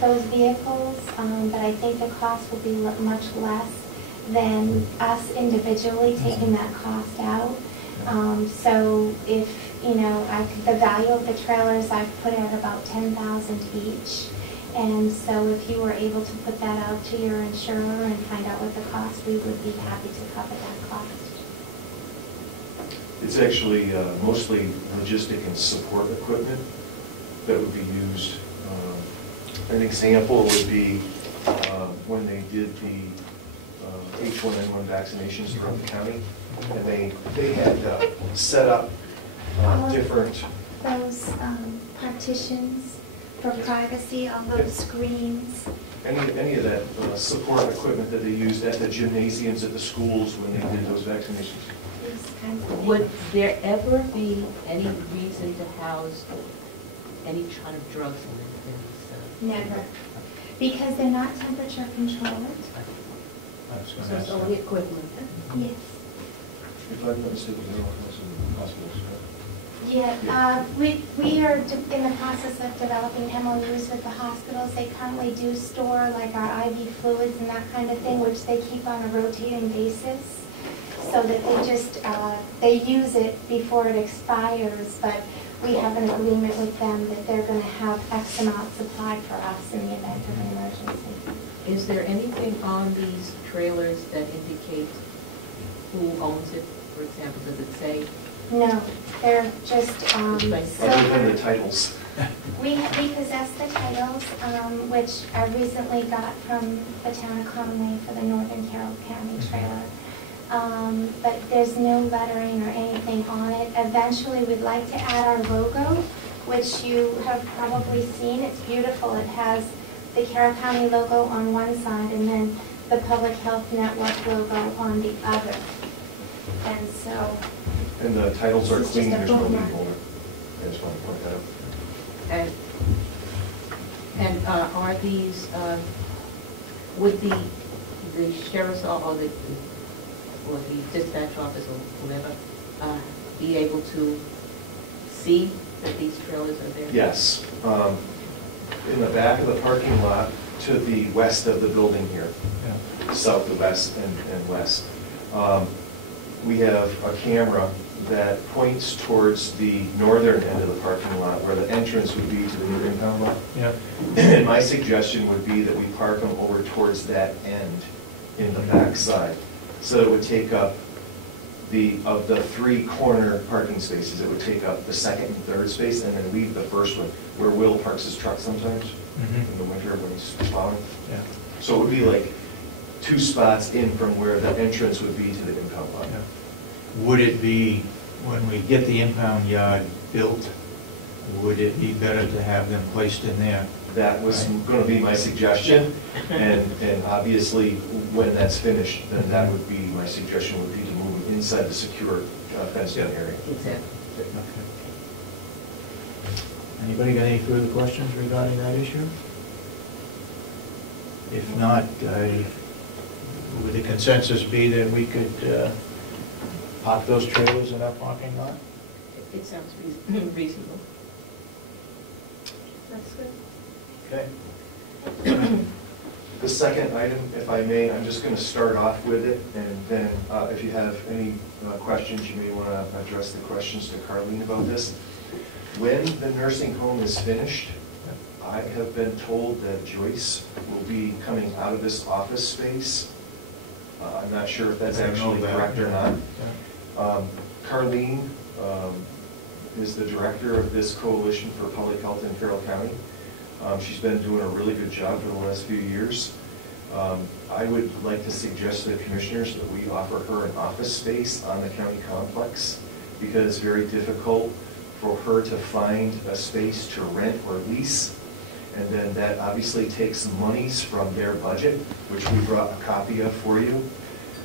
those vehicles, but I think the cost will be much less than us individually taking that cost out. So if, you know, the value of the trailers I've put at about $10,000 each. And so if you were able to put that out to your insurer and find out what the cost, we would be happy to cover that cost. It's actually mostly logistic and support equipment that would be used. An example would be when they did the H1N1 vaccinations throughout the county, and they had set up different... Those partitions for privacy on those screens. Any of that support equipment that they used at the gymnasiums at the schools when they did those vaccinations. Would there ever be any reason to house any kind of drugs in this? Never. Because they're not temperature controlled. So it's only equipment? Yes. If I'm not mistaken, they don't have some hospitals, right? Yeah, we are in the process of developing MOUs with the hospitals. They currently do store like our IV fluids and that kind of thing, which they keep on a rotating basis, so that they just, they use it before it expires, but we have an agreement with them that they're going to have X amount supplied for us in the event of an emergency. Is there anything on these trailers that indicate who owns it? For example, does it say? No, they're just Other than the titles. We possess the titles, which I recently got from the town of Conway for the Northern Carroll County trailer. But there's no lettering or anything on it. Eventually, we'd like to add our logo, which you have probably seen. It's beautiful. It has the Carroll County logo on one side and then the Public Health Network logo on the other. And so... And the titles are clean, there's no legal holder. I just want to point that out. And are these, would the sheriff's office or the dispatch office or whoever be able to see that these trailers are there? Yes. In the back of the parking lot to the west of the building here, south to west and west, we have a camera that points towards the northern end of the parking lot where the entrance would be to the new impound lot. Yeah. And my suggestion would be that we park them over towards that end in the back side. So it would take up of the 3 corner parking spaces, it would take up the second and third space and then leave the first one where Will parks his truck sometimes in the winter when he's plowing. Yeah. So it would be like 2 spots in from where the entrance would be to the impound lot. Yeah. Would it be, when we get the impound yard built, would it be better to have them placed in there? That was going to be my suggestion, and obviously when that's finished, then that would be, my suggestion would be to move them inside the secure fenced-in area. Exactly. Okay. Anybody got any further questions regarding that issue? If not, would the consensus be that we could park those trailers in our parking lot? It sounds reasonable. That's good. Okay. The second item, if I may, I'm just going to start off with it, and then if you have any questions, you may want to address the questions to Carlene about this. When the nursing home is finished, I have been told that Joyce will be coming out of this office space. I'm not sure if that's actually correct or not. Carlene is the director of this Coalition for Public Health in Carroll County. She's been doing a really good job for the last few years. I would like to suggest to the commissioners that we offer her an office space on the county complex, because it's very difficult for her to find a space to rent or lease. And then that obviously takes monies from their budget, which we brought a copy of for you.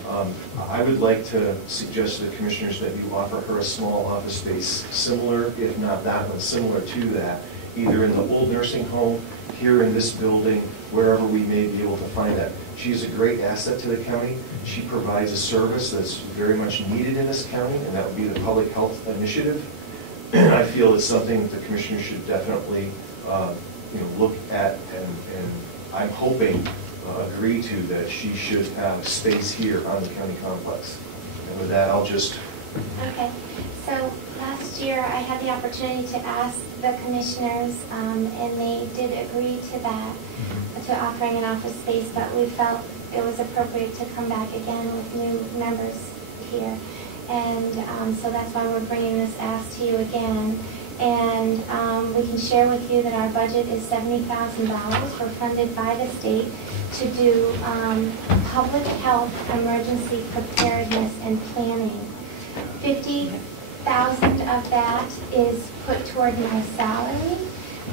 I would like to suggest to the commissioners that you offer her a small office space similar, if not that one, similar to that, either in the old nursing home, here in this building, wherever we may be able to find that. She's a great asset to the county. She provides a service that's very much needed in this county, and that would be the public health initiative. I feel it's something that the commissioners should definitely look at and I'm hoping agree to that she should have space here on the county complex. And with that, I'll just... Okay. So last year I had the opportunity to ask the commissioners, and they did agree to that, to offering an office space, but we felt it was appropriate to come back again with new members here. And so that's why we're bringing this ask to you again. And we can share with you that our budget is $70,000. We're funded by the state to do public health emergency preparedness and planning. $50,000 of that is put toward my salary.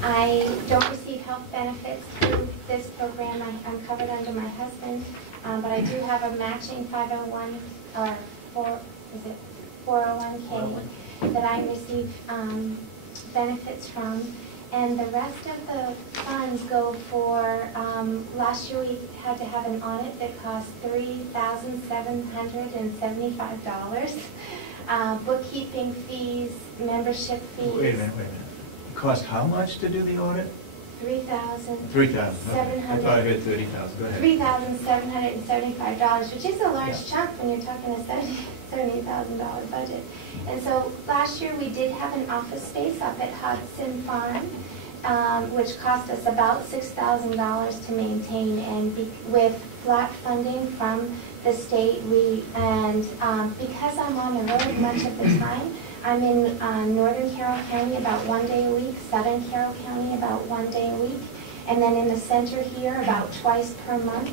I don't receive health benefits through this program. I'm covered under my husband, but I do have a matching 501 or 401k that I receive benefits from. And the rest of the funds go for, last year we had to have an audit that cost $3,775. Bookkeeping fees, membership fees. Wait a minute. It cost how much to do the audit? $3,000. $3,000. Okay. I thought I heard $30,000. Go ahead. $3,775, which is a large chunk when you're talking a $70,000 budget. And so last year we did have an office space up at Hudson Farm, which cost us about $6,000 to maintain, and with flat funding from the state, because I'm on the road much of the time, I'm in northern Carroll County about 1 day a week, southern Carroll County about 1 day a week, and then in the center here about twice per month.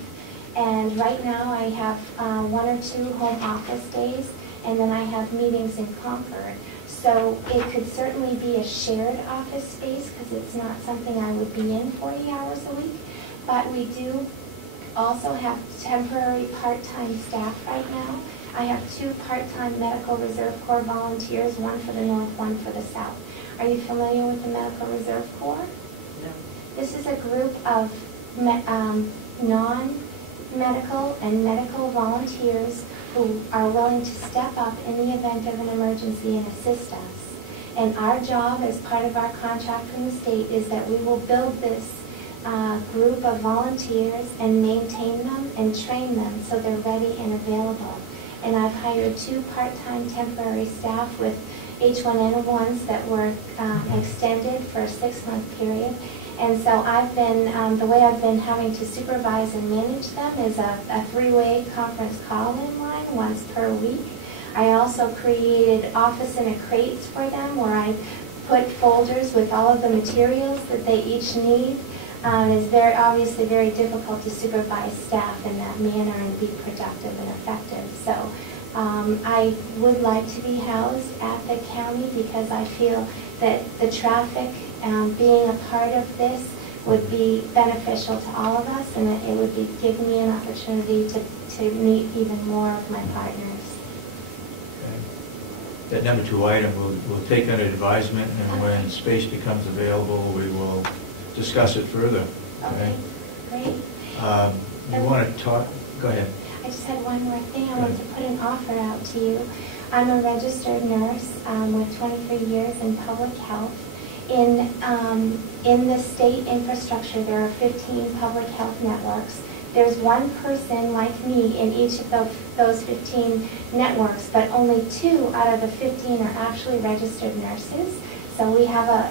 And right now I have 1 or 2 home office days, and then I have meetings in Concord. So it could certainly be a shared office space because it's not something I would be in 40 hours a week. But we do also have temporary part-time staff right now. I have 2 part-time Medical Reserve Corps volunteers, one for the north, one for the south. Are you familiar with the Medical Reserve Corps? No. This is a group of non-medical and medical volunteers who are willing to step up in the event of an emergency and assist us. And our job as part of our contract from the state is that we will build this group of volunteers and maintain them and train them so they're ready and available. And I've hired 2 part-time temporary staff with H1N1s that were extended for a 6-month period. And so I've been, the way I've been having to supervise and manage them is a 3-way conference call-in line once per week. I also created office in a crates for them where I put folders with all of the materials that they each need. It's obviously very difficult to supervise staff in that manner and be productive and effective. So I would like to be housed at the county because I feel that the traffic being a part of this would be beneficial to all of us, and it would give me an opportunity to meet even more of my partners. Okay. That number 2 item we'll take under advisement, and when space becomes available, we will discuss it further. Okay, great. You want to talk? Go ahead. I just had one more thing. I wanted to put an offer out to you. I'm a registered nurse with 23 years in public health. In the state infrastructure, there are 15 public health networks. There's one person like me in each of those 15 networks, but only 2 out of the 15 are actually registered nurses. So we have a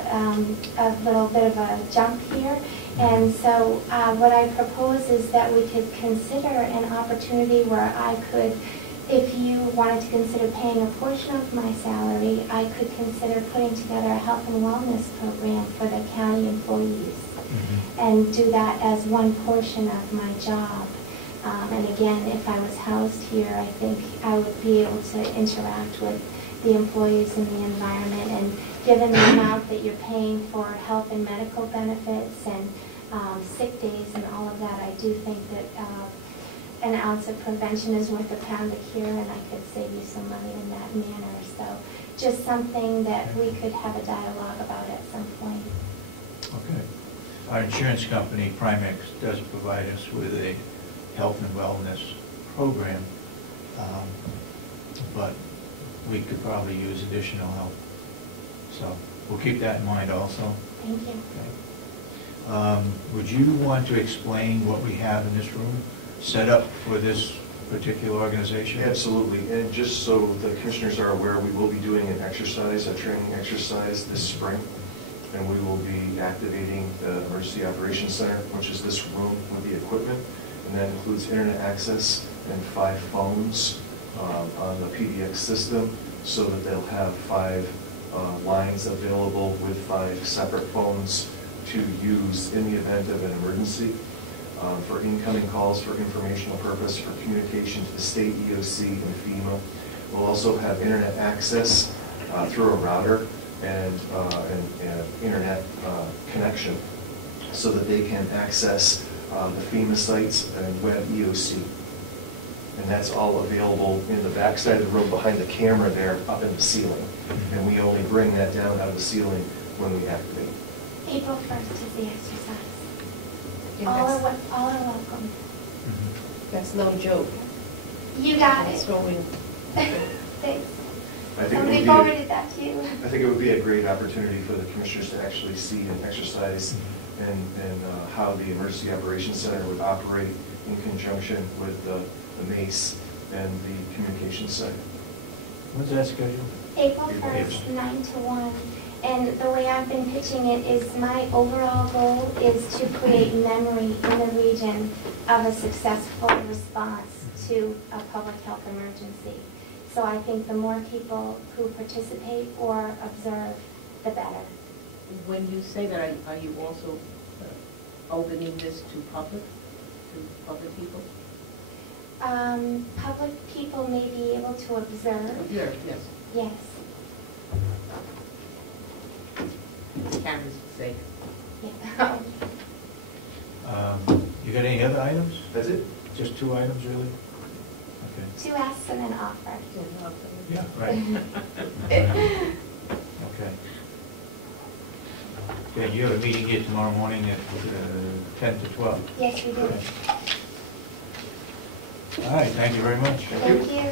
little bit of a jump here. And so what I propose is that we could consider an opportunity where I could, if you wanted to consider paying a portion of my salary, I could consider putting together a health and wellness program for the county employees and do that as one portion of my job. And again, if I was housed here, I think I would be able to interact with the employees in the environment. And given the amount that you're paying for health and medical benefits and sick days and all of that, I do think that an ounce of prevention is worth a pound of cure, and I could save you some money in that manner. So just something that we could have a dialogue about at some point. Okay. Our insurance company, Primex, does provide us with a health and wellness program, but we could probably use additional help. So we'll keep that in mind also. Thank you. Okay. Would you want to explain what we have in this room set up for this particular organization? Absolutely, and just so the commissioners are aware, we will be doing an exercise, a training exercise this spring, and we will be activating the Emergency Operations Center, which is this room with the equipment, and that includes internet access and 5 phones on the PBX system, so that they'll have 5 lines available with 5 separate phones to use in the event of an emergency. For incoming calls, for informational purpose, for communication to the state EOC and FEMA. We'll also have internet access through a router and internet connection so that they can access the FEMA sites and web EOC. And that's all available in the backside of the room behind the camera there up in the ceiling. And we only bring that down out of the ceiling when we activate. April 1st is the exercise. Yeah, All are welcome. That's no joke. You got That's it. throwing. Thanks. I think Somebody forwarded that to you. I think it would be a great opportunity for the commissioners to actually see and exercise and how the Emergency Operations Center would operate in conjunction with the MACE and the Communications Center. When's that scheduled? April 1st, 9 to 1. And the way I've been pitching it is my overall goal is to create memory in the region of a successful response to a public health emergency. So I think the more people who participate or observe, the better. When you say that, are you also opening this to public people? Public people may be able to observe. Yes. Yes. Camera's sake. Yeah. You got any other items? That's it? Just 2 items, really? Okay. 2 asks and an offer. Yeah, right. Okay. Okay, you have a meeting here tomorrow morning at 10 to 12. Yes, we do. Okay. All right, thank you very much. Thank you.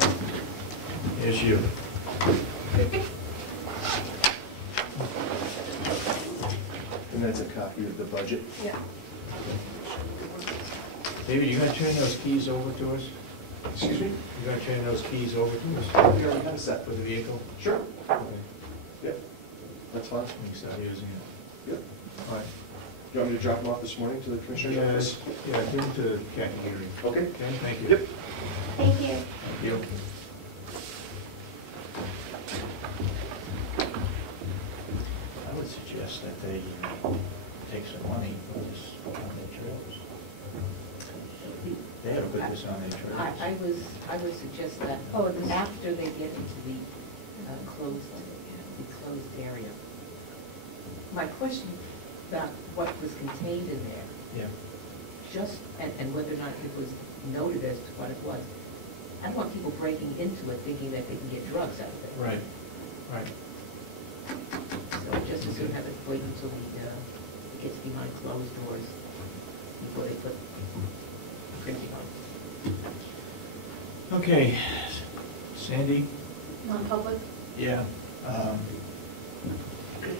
Here's you. And that's a copy of the budget. Yeah. David, You gonna turn those keys over to us? excuse me? You gonna turn those keys over to us We already have a set. for the vehicle? Sure. Okay. Yep, that's fine. We can start using it. Yep. All right. You want me to drop them off this morning to the commissioner's office? Yeah, give them to Kathy Geary. Okay. Okay, thank you. Yep. Thank you. Thank you. I would suggest that they take some money and put this on their trailers. They have to put this on their trailers. I would suggest that after they get into the closed area. My question about what was contained in there, Yeah. and whether or not it was noted as to what it was, I don't want people breaking into it thinking that they can get drugs out of it. Right, right. So just as soon have it wait until it gets behind closed doors before they put printing on. Okay, Sandy? Non-public? Yeah.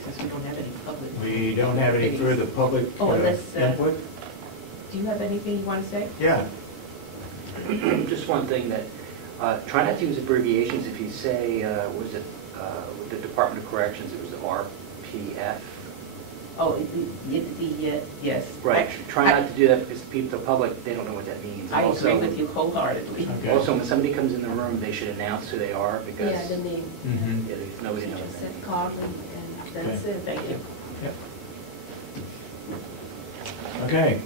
Since we don't have any public. We don't have any further public unless, input? Do you have anything you want to say? Yeah. Just one thing that, try not to use abbreviations. If you say, was it with the Department of Corrections, it was RPF? Oh, yes. Right, try not to do that because the public, they don't know what that means. I Also- agree with you wholeheartedly. Okay. Also, when somebody comes in the room, they should announce who they are because Yeah, the name. Mm-hmm. nobody She knows just that. said Carroll, and that's Okay. it. Thank you. Yep. Okay,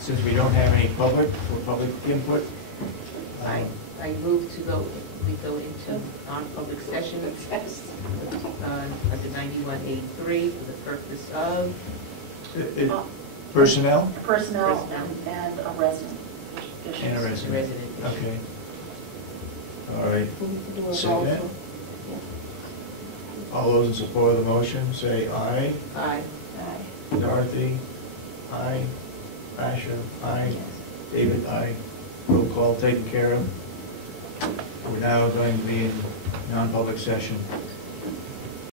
since we don't have any public input, I move we go into non-public session under 91A3 for the purpose of personnel? Personnel and a resident. And a resident. resident. Okay. All right. We need to do a Second roll it. call. All those in support of the motion, say aye. Aye. Aye. Dorothy? Aye. Asher? Aye. Yes. David? Aye. Roll call taken care of. We're now going to be in non-public session.